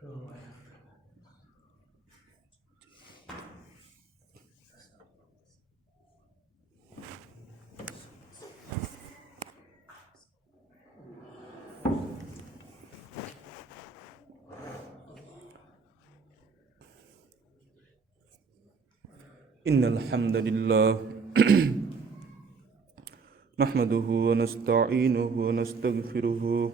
إن الحمد لله نحمده ونستعينه ونستغفره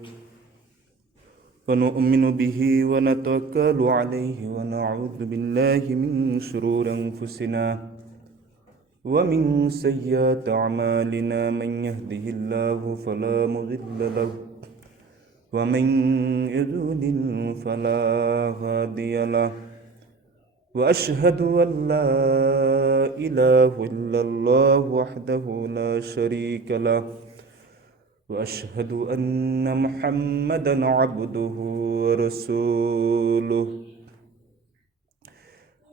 ونؤمن به ونتوكل عليه ونعوذ بالله من شرور أنفسنا ومن سيئات أعمالنا من يهده الله فلا مضل له ومن يضلل فلا هادي له وأشهد أن لا إله إلا الله وحده لا شريك له وأشهد أن محمدا عبده ورسوله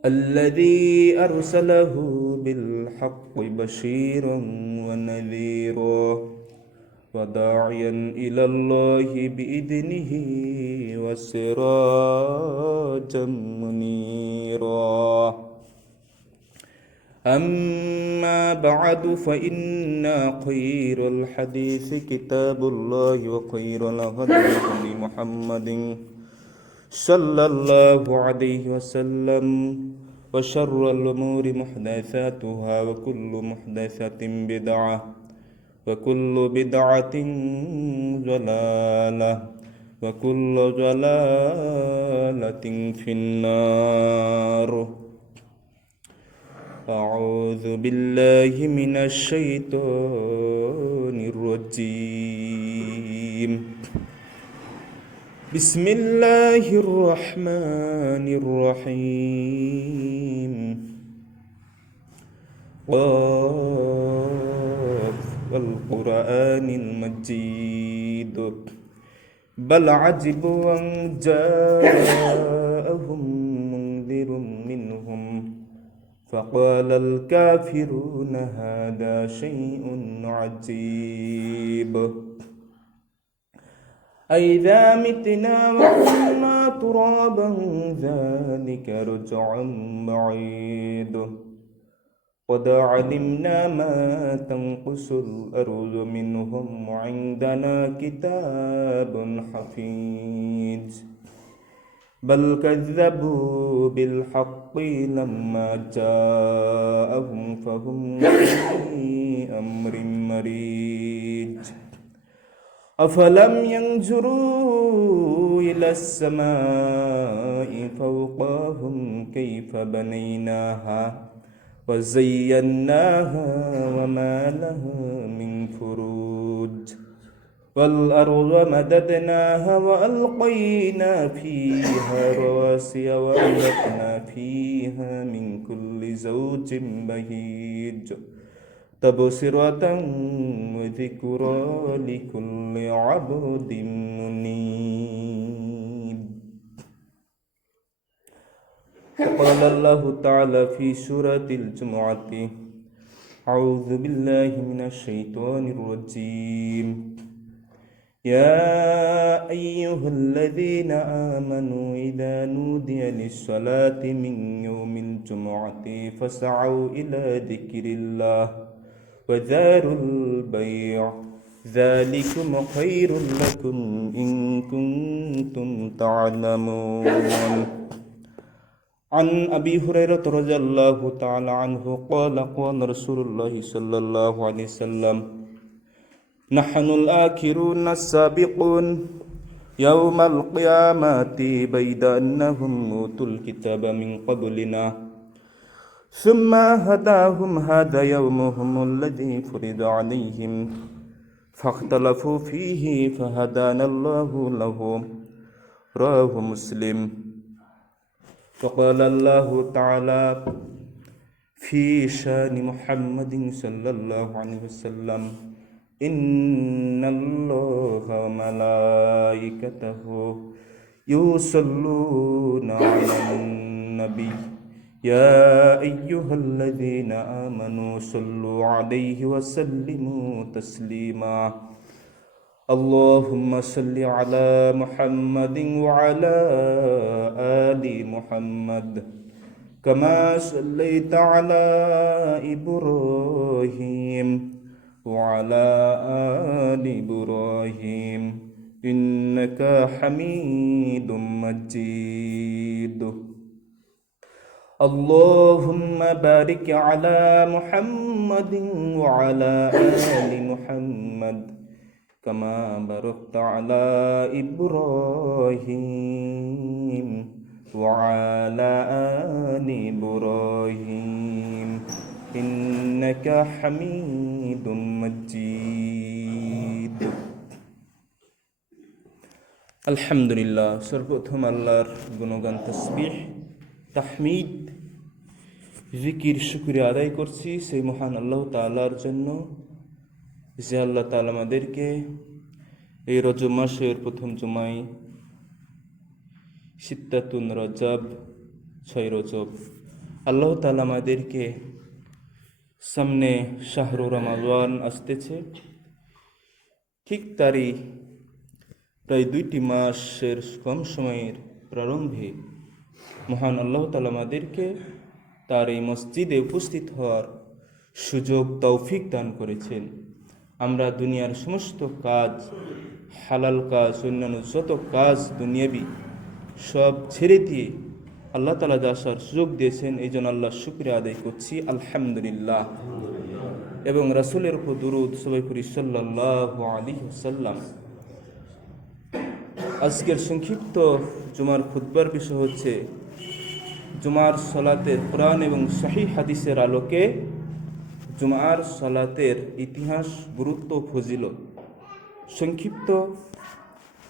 الذي أرسله بالحق بشيرا ونذيرا وداعيا إلى الله بإذنه وسراجا منيرا أما بعد فإن خير الحديث كتاب الله وخير الهدي محمد صلى الله عليه وسلم وشر الأمور محدثاتها وكل محدثة بدعة وكل بدعة ضلالة وكل ضلالة في النار أعوذ بالله من الشيطان الرجيم بسم الله الرحمن الرحيم والقرآن المجيد بل عجبوا أن جاءهم منذر منهم فقال الكافرون هذا شيء عجيب أئذا متنا وكنا ترابا ذلك رجع بعيد قد علمنا ما تنقص الأرض منهم وعندنا كتاب حفيظ بل كذبوا بالحق لما جاءهم فهم في أمر مريج أفلم ينظروا إلى السماء فوقهم كيف بنيناها وزيناها وما لها من فروج والأرض مددناها وألقينا فيها رواسي وأنبتنا فيها من كل زوج بهيج تبصرة وذكرى لكل عبد منيب وقال الله تعالى في سورة الجمعة أعوذ بالله من الشيطان الرجيم يا أيها الذين آمنوا إذا نودي للصلاة من يوم الجمعة فاسعوا إلى ذكر الله وذاروا البيع ذلكم خير لكم إن كنتم تعلمون عن أبي هريرة رضي الله تعالى عنه قال قال رسول الله صلى الله عليه وسلم نحن الآخرون السابقون يوم القيامة بيد أنهم أوتوا الكتاب من قبلنا ثم هداهم هذا يومهم الذي فرض عليهم فاختلفوا فيه فهدانا الله له رواه مسلم وقال الله تعالى في شان محمد صلى الله عليه وسلم إن الله وملائكته يصلون على النبي يا أيها الذين آمنوا صلوا عليه وسلموا تسليما اللهم صل على محمد وعلى آل محمد كما صليت على إبراهيم وعلى آل إبراهيم إنك حميد مجيد اللهم بارك على محمد وعلى آل محمد كما باركت على إبراهيم وعلى آل إبراهيم إنك حميد مجيد আলহামদুলিল্লাহ। সর্বপ্রথম আল্লাহর গুণগান, তাসবিহ, তাহমিদ, জিকির, শুকরিয়া আদায় করছি সেই মহান আল্লাহ তাআলার জন্য যে আল্লাহ তাআলা আমাদেরকে এই রজব মাসের প্রথম জুমায় সিত্তাতুন রজব 6 রজব আল্লাহ তাআলা আমাদেরকে সামনে শাহরু রমাদান আসতেছে, ঠিক তারই প্রায় 2টি মাসের কম সময়ের প্রারম্ভে মহান আল্লাহ তাআলা আমাদেরকে তার এই মসজিদে উপস্থিত হওয়ার সুযোগ তৌফিক দান করেছেন। আমরা দুনিয়ার সমস্ত কাজ, হালাল কাজ, অন্যান্য যত কাজ দুনিয়াবি সব ছেড়ে দিয়ে আল্লাহ তাআলা আসার সুযোগ দিয়েছেন, এই জন্য আল্লাহর শুকরিয়া আদায় করছি, আলহামদুলিল্লাহ। এবং রাসূলের উপর দুরূদ সবাই পড়ি সাল্লাল্লাহু আলাইহি ওয়াসাল্লাম। আজকের সংক্ষিপ্ত জুমার খুতবার বিষয় হচ্ছে জুমার সালাতের কোরআন এবং সহিহ হাদিসের আলোকে জুমার সালাতের ইতিহাস, গুরুত্ব, ফজিলত। সংক্ষিপ্ত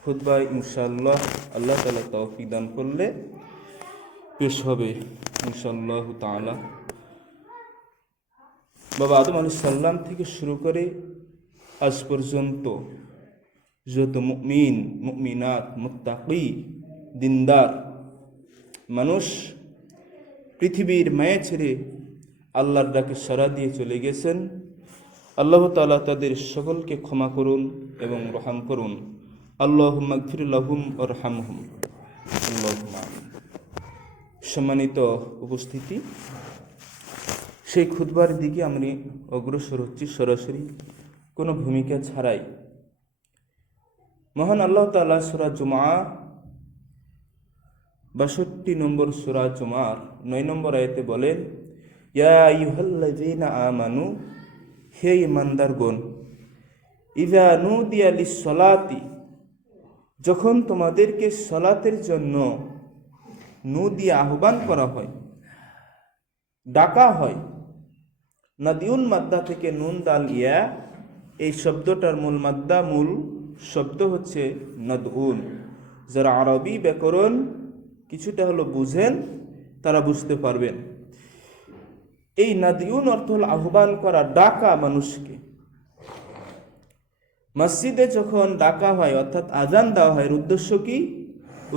খুতবায় ইনশাআল্লাহ আল্লাহ তাআলা তৌফিক দান করলে পেশ হবে ইনশাআল্লাহ তাআলা। বাবা আদম আলাইহিস সালাম থেকে শুরু করে আজ পর্যন্ত যত মুমিন, মুমিনাত, মুত্তাকি, দিনদার মানুষ পৃথিবীর মায়া ছেড়ে আল্লাহর ডাকে সাড়া দিয়ে চলে গেছেন, আল্লাহ তাআলা তাদের সকলকে ক্ষমা করুন এবং রহম করুন। আল্লাহুম্মা গফির লাহুম ওয়ারহামহুম, আল্লাহুম্মা আমিন। সম্মানিত উপস্থিতি, সেই খুতবার দিকে আমি অগ্রসর হচ্ছি সরাসরি, কোনো ভূমিকা ছাড়াই। মহান আল্লাহ তাআলা সূরা জুমআ 62 নম্বর সূরা জুমআর 9 নম্বর আয়াতে বলেন, ইয়া আইয়ুহাল্লাযীনা আমানু, হে ঈমানদারগণ, ইযা নুদিয়া লিস-সালাতি, যখন তোমাদেরকে সালাতের জন্য নুদিয়া আহ্বান করা হয়, ডাকা হয়। নাদিউন মাদ্দা থেকে নুন দাল ইয়া, এই শব্দটার মূল মাদ্দা, মূল শব্দ হচ্ছে নাদউন। যারা আরবি ব্যাকরণ কিছুটা হলো বুঝেন তারা বুঝতে পারবেন। এই নাদিউন অর্থ হল আহ্বান করা, ডাকা মানুষকে। মসজিদে যখন ডাকা হয় অর্থাৎ আজান দেওয়া হয়, উদ্দেশ্য কি?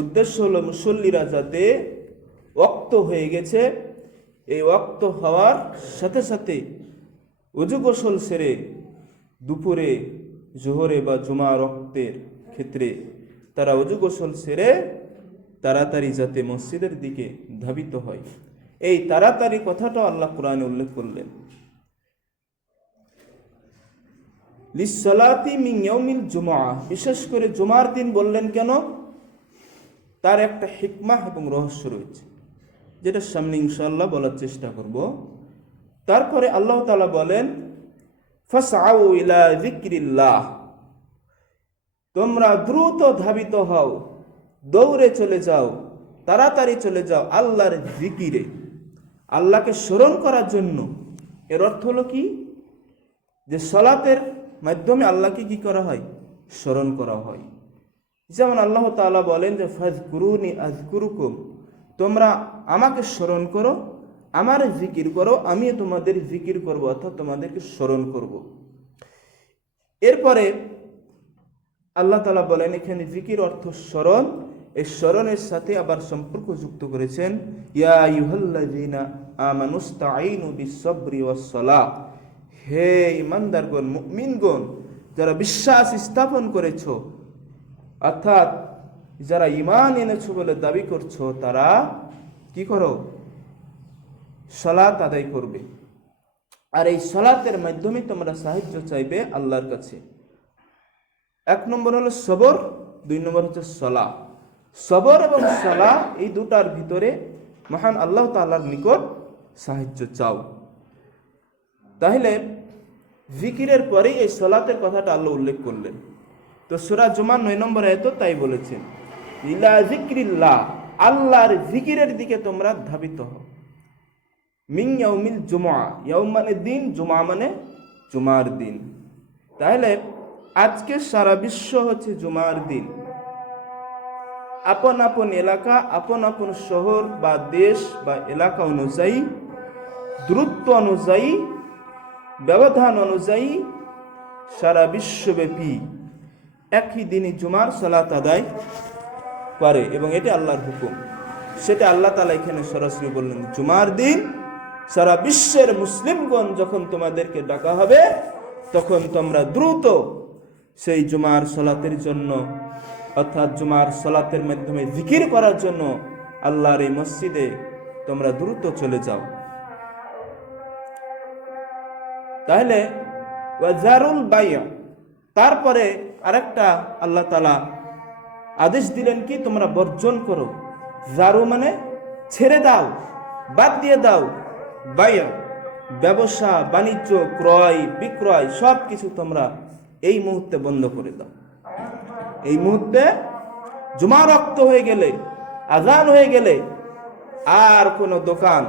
উদ্দেশ্য হলো মুসল্লিরা যাতে ওয়াক্ত হয়ে গেছে, এই ওয়াক্ত হওয়ার সাথে সাথে ওযু গোসল সেরে দুপুরে, জোহরে বা জুমা ওয়াক্তের ক্ষেত্রে তারা ওযু গোসল সেরে তাড়াতাড়ি যাতে মসজিদের দিকে ধাবিত হয়। এই তাড়াতাড়ি কথাটা আল্লাহ কোরআনে উল্লেখ করলেন। লিস-সালাতি মিন ইয়াউমিল জুমআ, বিশেষ করে জুমার দিন বললেন কেন? তার একটা হিকমাহ এবং রহস্য রয়েছে, যেটা সামনে ইনশাআল্লাহ বলার চেষ্টা করব। তারপরে আল্লাহ তাআলা বলেন, ফাসআউ ইলা যিকরিল্লাহ, তোমরা দ্রুত ধাবিত হও, দৌড়ে চলে যাও, তাড়াতাড়ি চলে যাও আল্লাহর জিকিরে, আল্লাহকে স্মরণ করার জন্য। এর অর্থ হলো কি? যে সালাতের মাধ্যমে আল্লাহকে কি করা হয়? স্মরণ করা হয়। যেমন আল্লাহ তাআলা বলেন যে ফাযকুরুনি আযকুরুকুম, তোমরা আমাকে স্মরণ করো, আমার জিকির করো, আমি তোমাদের জিকির করব, অর্থাৎ তোমাদেরকে স্মরণ করব। এরপরে আল্লাহ তাআলা বলেন এখানে জিকির অর্থ স্মরণ, এই স্মরণের সাথে আবার সম্পর্ক যুক্ত করেছেন, ইয়া আইয়ুহাল্লাযীনা আমানুস্তাঈনু বিস-সাবরি ওয়াস-সালাহ, হে ঈমানদারগণ, মুমিনগণ, যারা বিশ্বাস স্থাপন করেছো, অর্থাৎ যারা ঈমান এনেছো বলে দাবি করছো, তারা কি করো? সালাত আদায় করবে। আর এই সালাতের মাধ্যমে তোমরা সাহায্য চাইবে আল্লাহর কাছে। 1 নম্বর হলো সবর, 2 নম্বর হচ্ছে সালাহ। সবর এবং সালাহ এই দুটার ভিতরে মহান আল্লাহ তাআলার নিকট সাহায্য চাও। তাহলে জিকিরের পরেই এই সালাতের কথাটা আল্লাহ উল্লেখ করলেন। তো সূরা জুমার 9 নম্বর আয়াতে তাই বলেছেন, ইলা যিকরিল্লাহ, আল্লাহর জিকিরের দিকে তোমরা ধাবিত হও। মিন ইয়াউমিল জুমআ, ইয়াউম মানে দিন, জুমআ মানে জুমার দিন। তাহলে আজকে সারা বিশ্ব হচ্ছে জুমার দিন। আপন আপন এলাকা, আপন আপন শহর বা দেশ বা এলাকা অনুযায়ী, দূরত্ব অনুযায়ী, ব্যবধান অনুযায়ী সারা বিশ্বব্যাপী একই দিনই জুমার সালাত আদায় করে, এবং এটা আল্লাহর হুকুম। সেটা আল্লাহ তাআলা এখানে সরাসরি বললেন, জুমার দিন সারা বিশ্বের মুসলিমগণ যখন তোমাদেরকে ডাকা হবে, তখন তোমরা দ্রুত সেই জুমার সালাতের জন্য, অর্থাৎ জুমার সালাতের মাধ্যমে জিকির করার জন্য আল্লাহর এই মসজিদে তোমরা দ্রুত চলে যাও। তাহলে ওয়াজারুল বাইয়া, তারপরে আরেকটা আল্লাহ তাআলা আদেশ দিলেন কি, তোমরা বর্জন করো। জারু মানে ছেড়ে দাও, বাদ দিয়ে দাও। বাইয়া ব্যবসা বাণিজ্য, ক্রয় বিক্রয় সব কিছু তোমরা এই মুহূর্তে বন্ধ করে দাও। এই মুহূর্তে জুমা রক্ত হয়ে গেলে, আজান হয়ে গেলে আর কোনো দোকান,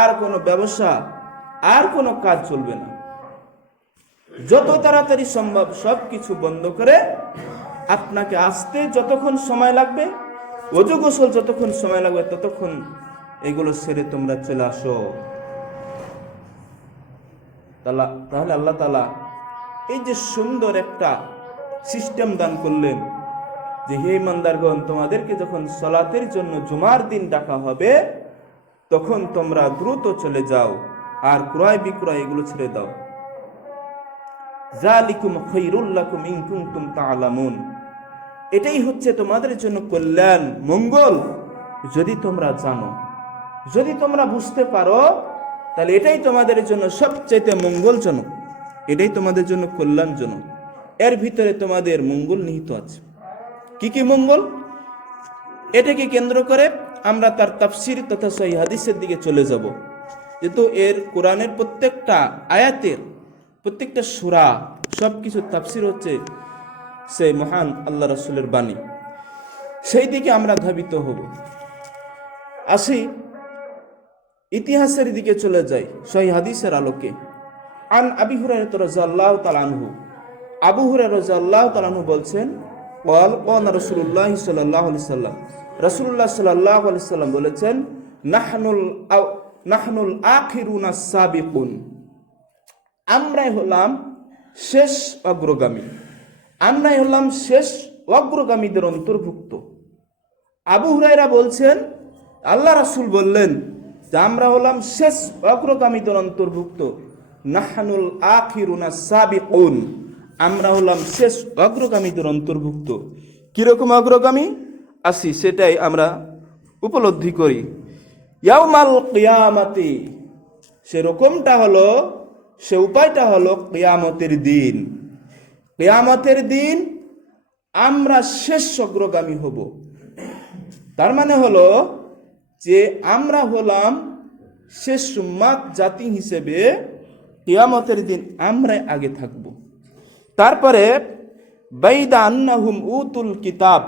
আর কোনো ব্যবসা, আর কোনো কাজ চলবে না। যত তাড়াতাড়ি সম্ভব সব কিছু বন্ধ করে আপনাকে আসতে যতক্ষণ সময় লাগবে, ওযু গোসল যতক্ষণ সময় লাগবে, ততক্ষণ এগুলো সেরে তোমরা চলে আসো। তাহলে আল্লাহ তাআলা এই যে সুন্দর একটা সিস্টেম দান করলেন যে, হে ইমানদারগণ, তোমাদেরকে যখন সালাতের জন্য জুমার দিন ডাকা হবে, তখন তোমরা দ্রুত চলে যাও আর ক্রয় বিক্রয় এগুলো ছেড়ে দাও। যালিকুম খায়রুল লাকুম ইন কুনতুম তা'লামুন, এটাই হচ্ছে তোমাদের জন্য কল্যাণ, মঙ্গল, যদি তোমরা জানো, যদি তোমরা বুঝতে পারো, তাহলে এটাই তোমাদের জন্য সবচেয়ে মঙ্গলজনক, এটাই তোমাদের জন্য কল্যাণজনক। এর ভিতরে তোমাদের মঙ্গল নিহিত আছে। কি কি মঙ্গল? এটাকে কেন্দ্র করে আমরা তার তাফসীর তথা সহিহ হাদিসের দিকে চলে যাব। যেহেতু এর কোরআনের প্রত্যেকটা আয়াতের, প্রত্যেকটা সূরা, সব কিছু তাফসীর হচ্ছে সেই মহান আল্লাহ রাসূলের বাণী, সেই দিকে আমরা ধাবিত হব। আসি ইতিহাসের দিকে চলে যাই সহিহ হাদিসের আলোকে। আন আবি হুরায়রা রাদিয়াল্লাহু তাআলা আনহু, আবু হুরায়রা রাদিয়াল্লাহু তাআলা আনহু বলছেন, ক্বাল ক্বালা রাসূলুল্লাহ সাল্লাল্লাহু আলাইহি সাল্লাম, রাসূলুল্লাহ সাল্লাল্লাহু আলাইহি সাল্লাম বলেছেন, নাহনুল আখিরুনা সাবিকুন, আমরাই হলাম শেষ অগ্রগামী, আমরাই হলাম শেষ অগ্রগামীদের অন্তর্ভুক্ত। আবু হুরায়রা বলছেন, আল্লাহ রাসূল বললেন যে আমরা হলাম শেষ অগ্রগামীদের অন্তর্ভুক্ত। নাহনুল আখিরুনা সাবিকুন, আমরা হলাম শেষ অগ্রগামীদের অন্তর্ভুক্ত। কিরকম অগ্রগামী আসি সেটাই আমরা উপলব্ধি করি। ইয়াউমাল কিয়ামতি, সেরকমটা হলো, সে উপায়টা হলো কিয়ামতের দিন। কিয়ামতের দিন আমরা শেষ অগ্রগামী হব। তার মানে হলো যে আমরা হলাম শেষ উম্মাত জাতি হিসেবে, কিয়ামতের দিন আমরাই আগে থাকব। তারপরে বাইদা আন্নাহুম উতুল কিতাব,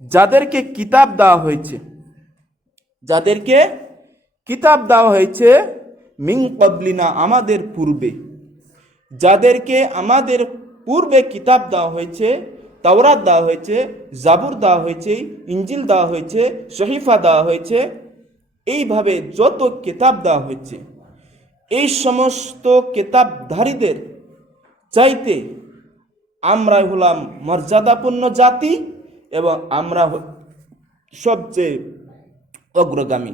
যাদেরকে কিতাব দেওয়া হয়েছে, যাদেরকে কিতাব দেওয়া হয়েছে, মিন ক্বাবলিনা, আমাদের পূর্বে, যাদেরকে আমাদের পূর্বে কিতাব দেওয়া হয়েছে, তাওরাত দেওয়া হয়েছে, জাবুর দেওয়া হয়েছে, ইঞ্জিল দেওয়া হয়েছে, সহিফা দেওয়া হয়েছে, এইভাবে যত কিতাব দেওয়া হয়েছে, এই সমস্ত কিতাবধারীদের চাইতে আমরাই হলাম মর্যাদাপূর্ণ জাতি এবং আমরা সবচেয়ে অগ্রগামী,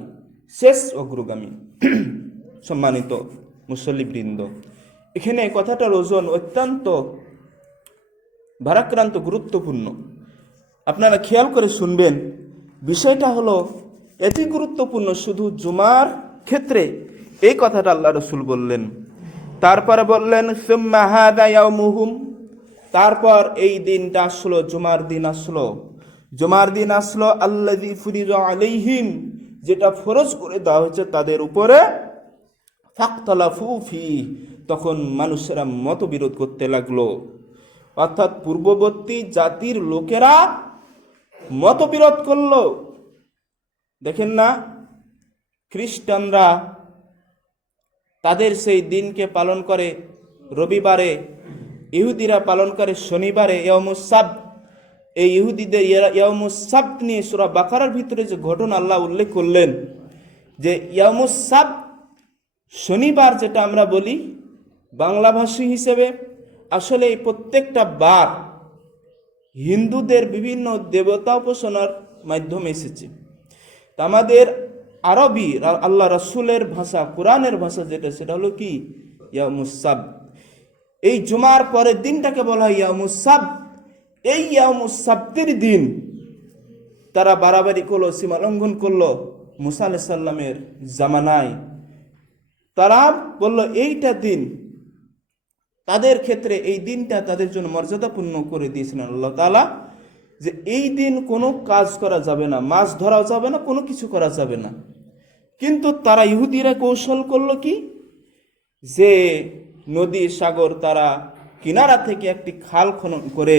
শেষ অগ্রগামী। সম্মানিত মুসল্লিবৃন্দ, এখানে কথাটার ওজন অত্যন্ত ভারাক্রান্ত, গুরুত্বপূর্ণ। আপনারা খেয়াল করে শুনবেন, বিষয়টা হলো এটি গুরুত্বপূর্ণ শুধু জুমার ক্ষেত্রে এই কথাটা আল্লাহ রসুল বললেন। তারপরে বললেন সুম্মা হাযা ইয়াউমুহুম, তারপর এই দিনটা আসলো, জুমার দিন আসলো। জুমার দিন আসলো আল্লাযী ফুরিযা আলাইহিম, যেটা ফরজ করে দেওয়া হয়েছে তাদের উপরে। ফাখতালাফু ফীহি, তখন মানুষেরা মতবিরোধ করতে লাগলো, অর্থাৎ পূর্ববর্তী জাতির লোকেরা মতবিরোধ করলো। দেখেন না, খ্রিস্টানরা তাদের সেই দিনকে পালন করে রবিবারে, ইহুদিরা পালন করে শনিবারে ইয়াউমুস সাbt। এই ইহুদিদের ইয়াউমুস সাbt নিয়ে সূরা বাকারার ভিতরে যে ঘটনা আল্লাহ উল্লেখ করলেন, যে ইয়াউমুস সাbt শনিবার, যেটা আমরা বলি বাংলাভাষী হিসেবে, আসলে এই প্রত্যেকটা বার হিন্দুদের বিভিন্ন দেবতা উপাসনার মাধ্যমে এসেছে। তা আমাদের আরবি আল্লাহ রসুলের ভাষা, কোরআনের ভাষা যেটা, সেটা হলো কি ইয়াউমুস সাbt। এই জুমার পরের দিনটাকে বলা হয় ইয়াউমুস সাbt। এই ইয়াউমুস সাব্তের দিন তারা বাড়াবাড়ি করলো, সীমা লঙ্ঘন করলো মুসা আলাইহিস সালামের জামানায়। তারা বলল এইটা দিন, তাদের ক্ষেত্রে এই দিনটা তাদের জন্য মর্যাদাপূর্ণ করে দিয়েছিলেন আল্লাহ তাআলা, যে এই দিন কোনো কাজ করা যাবে না, মাছ ধরাও যাবে না, কোনো কিছু করা যাবে না। কিন্তু তারা ইহুদিরা কৌশল করলো কি, যে নদী সাগর তারা কিনারা থেকে একটি খাল খনন করে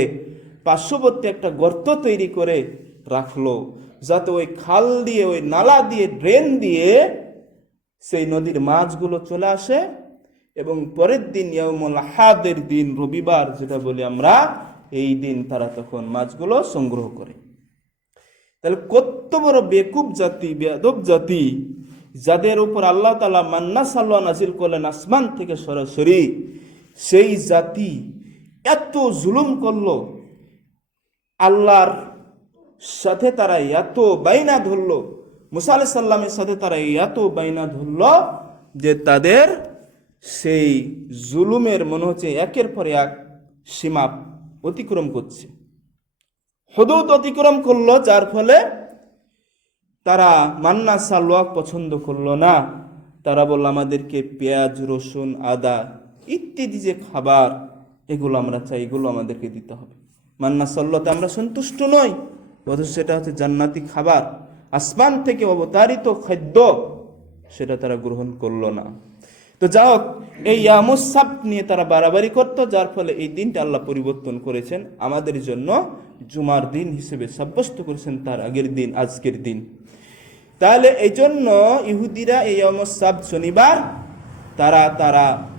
পার্শ্ববর্তী একটা গর্ত তৈরি করে রাখলো, যাতে ওই খাল দিয়ে, ওই নালা দিয়ে, ড্রেন দিয়ে সেই নদীর মাছগুলো চলে আসে, এবং পরের দিন ইয়াউমুল আহাদের দিন, রবিবার যেটা বলি আমরা, এই দিন তারা তখন মাছগুলো সংগ্রহ করে। তাহলে কত বড় বেকুব জাতি, বেয়াদব জাতি, যাদের উপর আল্লাহ তাআলা মান্না সালওয়া নাজিল করলেন আসমান থেকে সরাসরি, সেই জাতি এত জুলুম করলো, আল্লাহর সাথে তারা এত বাইনা ধরলো, মুসা আলাইহিস সালামের সাথে তারা এত বাইনা ধরলো, যে তাদের সেই জুলুমের মনে হচ্ছে একের পর এক সীমা অতিক্রম করছে, হুদুদ অতিক্রম করলো, যার ফলে তারা মান্না সালওয়া পছন্দ করলো না। তারা বলল আমাদেরকে পেঁয়াজ, রসুন, আদা ইত্যাদি যে খাবার, এগুলো আমরা চাই, এগুলো আমাদেরকে দিতে হবে। মান্না সালওয়াতে আমরা সন্তুষ্ট নই, অথচ সেটা হচ্ছে জান্নাতি খাবার, আসমান থেকে অবতারিত খাদ্য, সেটা তারা গ্রহণ করলো না। তো যাই হোক, এই ইয়াউমুস সাbt নিয়ে তারা বাড়াবাড়ি করতো, যার ফলে এই দিনটা আল্লাহ পরিবর্তন করেছেন, আমাদের জন্য জুমার দিন হিসেবে সাব্যস্ত করেছেন তার আগের দিন, আজকের দিন। তাহলে এই জন্য ইহুদিরা এই ইয়াউমুস সাbt শনিবার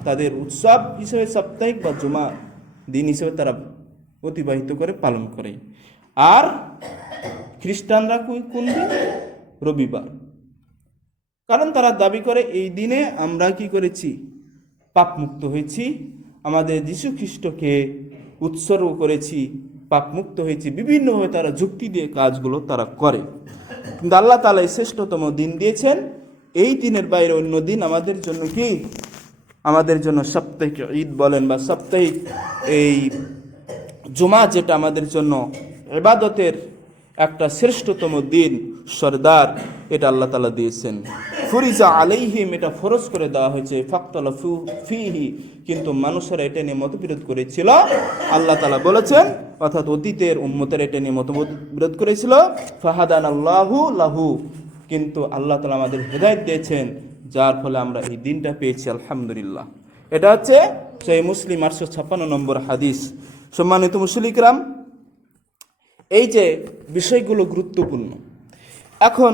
তাদের উৎসব হিসেবে, সাপ্তাহিক বা জুমা দিন হিসেবে তারা অতিবাহিত করে, পালন করে। আর খ্রিস্টানরা কোন দিন? রবিবার। কারণ তারা দাবি করে এই দিনে আমরা কি করেছি? পাপমুক্ত হয়েছি, আমাদের যীশু খ্রিস্টকে উৎসর্গ করেছি, পাপমুক্ত হয়েছি। বিভিন্নভাবে তারা যুক্তি দিয়ে কাজগুলো তারা করে। কিন্তু আল্লাহ তাআলা এই শ্রেষ্ঠতম দিন দিয়েছেন, এই দিনের বাইরে অন্য দিন আমাদের জন্য কি? আমাদের জন্য সাপ্তাহিক ঈদ বলেন বা সাপ্তাহিক এই জুমা, যেটা আমাদের জন্য ইবাদতের একটা শ্রেষ্ঠতম দিন, সরদার, এটা আল্লাহ তাআলা দিয়েছেন। ফুরিজা আলাইহিম, এটা ফরজ করে দেওয়া হয়েছে। ফাখতালাফু ফীহি, কিন্তু মানুষেরা এটা নিয়ে মতবিরোধ করেছিল। আল্লাহ তাআলা বলেছেন, অর্থাৎ অতীতের উম্মতের এটা নিয়ে মতবিরোধ করেছিল। ফাহাদানাল্লাহু লাহু, কিন্তু আল্লাহ তাআলা আমাদের হেদায়েত দিয়েছেন, যার ফলে আমরা এই দিনটা পেয়েছি, আলহামদুলিল্লাহ। এটা হচ্ছে সেই মুসলিম 856 নম্বর হাদিস। সম্মানিত মুসলিম কিরাম, এই যে বিষয়গুলো গুরুত্বপূর্ণ। এখন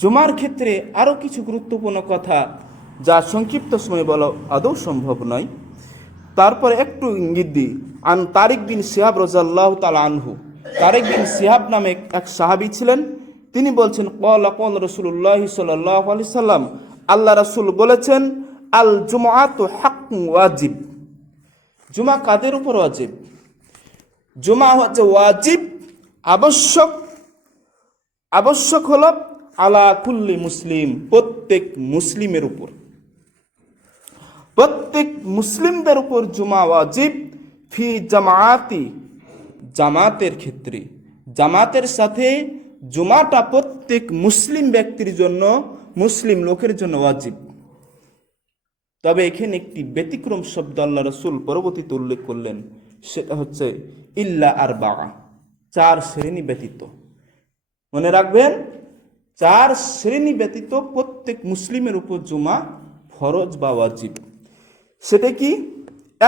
জুমার ক্ষেত্রে আরও কিছু গুরুত্বপূর্ণ কথা, যা সংক্ষিপ্ত সময় বলা আদৌ সম্ভব নয়, তারপরে একটু ইঙ্গিত দিই। আন তারিক বিন শিহাব রাদিয়াল্লাহু তাআলা আনহু, তারিক বিন শিহাব নামে এক সাহাবী ছিলেন। তিনি বলছেন, ক্বালা ক্বালা রাসূলুল্লাহ সাল্লাল্লাহু আলাইহি সাল্লাম, আল্লাহ রাসূল বলেছেন, আল জুমআতু হাক্কুন ওয়াজিব। জুমা কাদের উপর ওয়াজিব? জুমা হচ্ছে ওয়াজিব, আবশ্যক। আবশ্যক হলো আলা কুল্লি মুসলিম, প্রত্যেক মুসলিমের উপর, প্রত্যেক মুসলিমদের উপর জুমা ওয়াজিব। ফি জামাআতি, জামাতের ক্ষেত্রে, জামাতের সাথে জুমাটা প্রত্যেক মুসলিম ব্যক্তির জন্য, মুসলিম লোকের জন্য ওয়াজিব। তবে এখানে একটি ব্যতিক্রম শব্দ আল্লাহ রসুল পরবর্তীতে উল্লেখ করলেন, সেটা হচ্ছে ইল্লা আর বাগা, 4 শ্রেণী ব্যতীত। মনে রাখবেন, 4 শ্রেণী ব্যতীত প্রত্যেক মুসলিমের উপর জুমা ফরজ বা ওয়াজিব। সেটা কি?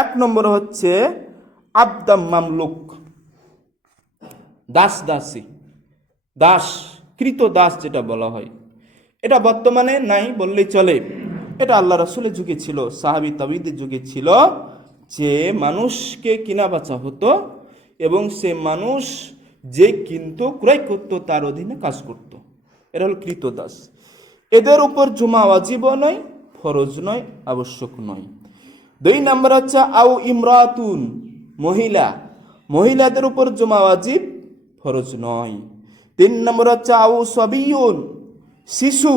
1 নম্বর হচ্ছে আবদাম মামলুক, দাস দাসী, দাস, কৃত দাস যেটা বলা হয়। এটা বর্তমানে নাই বললেই চলে। এটা আল্লাহ রসুলের যুগে ছিল, সাহাবী তাবিদের যুগে ছিল, যে মানুষকে কিনা বেচা হতো এবং সে মানুষ যে কিনতো, ক্রয় করতো, তার অধীনে কাজ করত। এটা হল কৃতদাস। এদের উপর জুমা ওয়াজিবও নয়, ফরজ নয়, আবশ্যক নয়। 2 নম্বর হচ্ছে আউ ইমরাতুন, মহিলা, মহিলাদের উপর জুমা ওয়াজিব, ফরজ নয়। 3 নম্বর হচ্ছে আউ সাবিয়ুন, শিশু,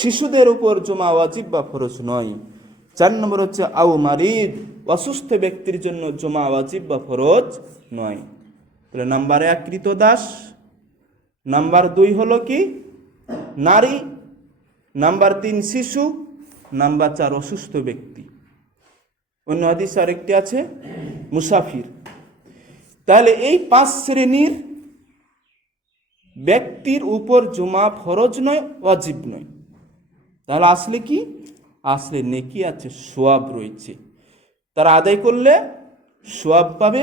শিশুদের উপর জুমা ওয়াজিব বা ফরজ নয়। 4 নম্বর হচ্ছে আউ মারিদ, অসুস্থ ব্যক্তির জন্য জুমা ওয়াজিব বা ফরজ নয়। তাহলে নাম্বার 1 কৃতদাস, নাম্বার 2 হলো কি নারী, নাম্বার 3 শিশু, নাম্বার 4 অসুস্থ ব্যক্তি। অন্য হাদিসে আরেকটি আছে মুসাফির। তাহলে এই 5 শ্রেণীর ব্যক্তির উপর জুমা ফরজ নয়, ওয়াজিব নয়। তাহলে আসলে কি? আসলে নেকি আছে, সওয়াব রয়েছে। তারা আদায় করলে সওয়াব পাবে,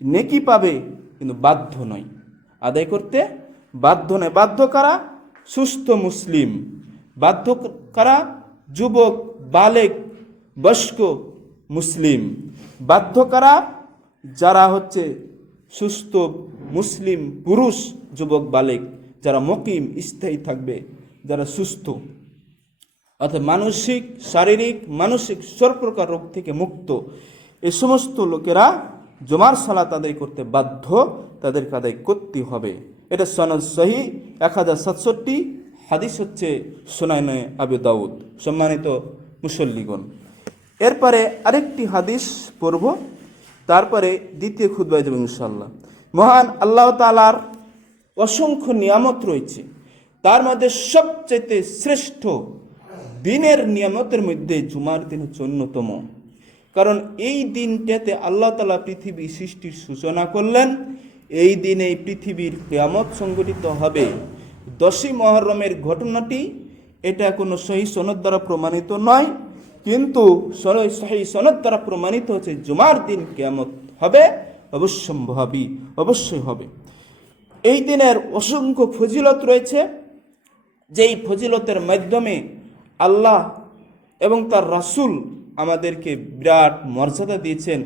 নেকি পাবে, কিন্তু বাধ্য নয়, আদায় করতে বাধ্য নয়। বাধ্য কারা? সুস্থ মুসলিম। বাধ্য কারা? যুবক, বালেক, বয়স্ক মুসলিম। বাধ্য কারা? যারা হচ্ছে সুস্থ মুসলিম পুরুষ, যুবক, বালেক, যারা মুকিম, স্থায়ী থাকবে, যারা সুস্থ, অর্থাৎ মানসিক, শারীরিক, মানসিক সব প্রকার রোগ থেকে মুক্ত, এই সমস্ত লোকেরা জুমার সালাত আদায় করতে বাধ্য, তাদেরকে আদায় করতে হবে। এটা সনদ সহি 1067, হাদিস হচ্ছে সুনানে আবু দাউদ। সম্মানিত মুসল্লিগণ, এরপরে আরেকটি হাদিস পড়ব, তারপরে দ্বিতীয় খুতবায় যাব ইনশাআল্লাহ। মহান আল্লাহ তাআলার অসংখ্য নিয়ামত রয়েছে, তার মধ্যে সবচেয়ে শ্রেষ্ঠ দিনের নিয়ামতের মধ্যে জুমার দিন হচ্ছে অন্যতম। কারণ এই দিনটাতে আল্লাহ তাআলা পৃথিবী সৃষ্টির সূচনা করলেন। এই দিনে পৃথিবীর কিয়ামত সংঘটিত হবে। 10ই মুহররমের ঘটনাটি, এটা কোনো সহিহ সনদ দ্বারা প্রমাণিত নয়, কিন্তু সহিহ সনদ দ্বারা প্রমাণিত হচ্ছে জুমার দিন কিয়ামত হবে, অবশ্যম্ভাবী, অবশ্যই হবে। এই দিনের অসংখ্য ফজিলত রয়েছে, যেই ফজিলতের মাধ্যমে আল্লাহ এবং তার রাসূল আমাদেরকে বিরাট মর্যাদা দিয়েছেন।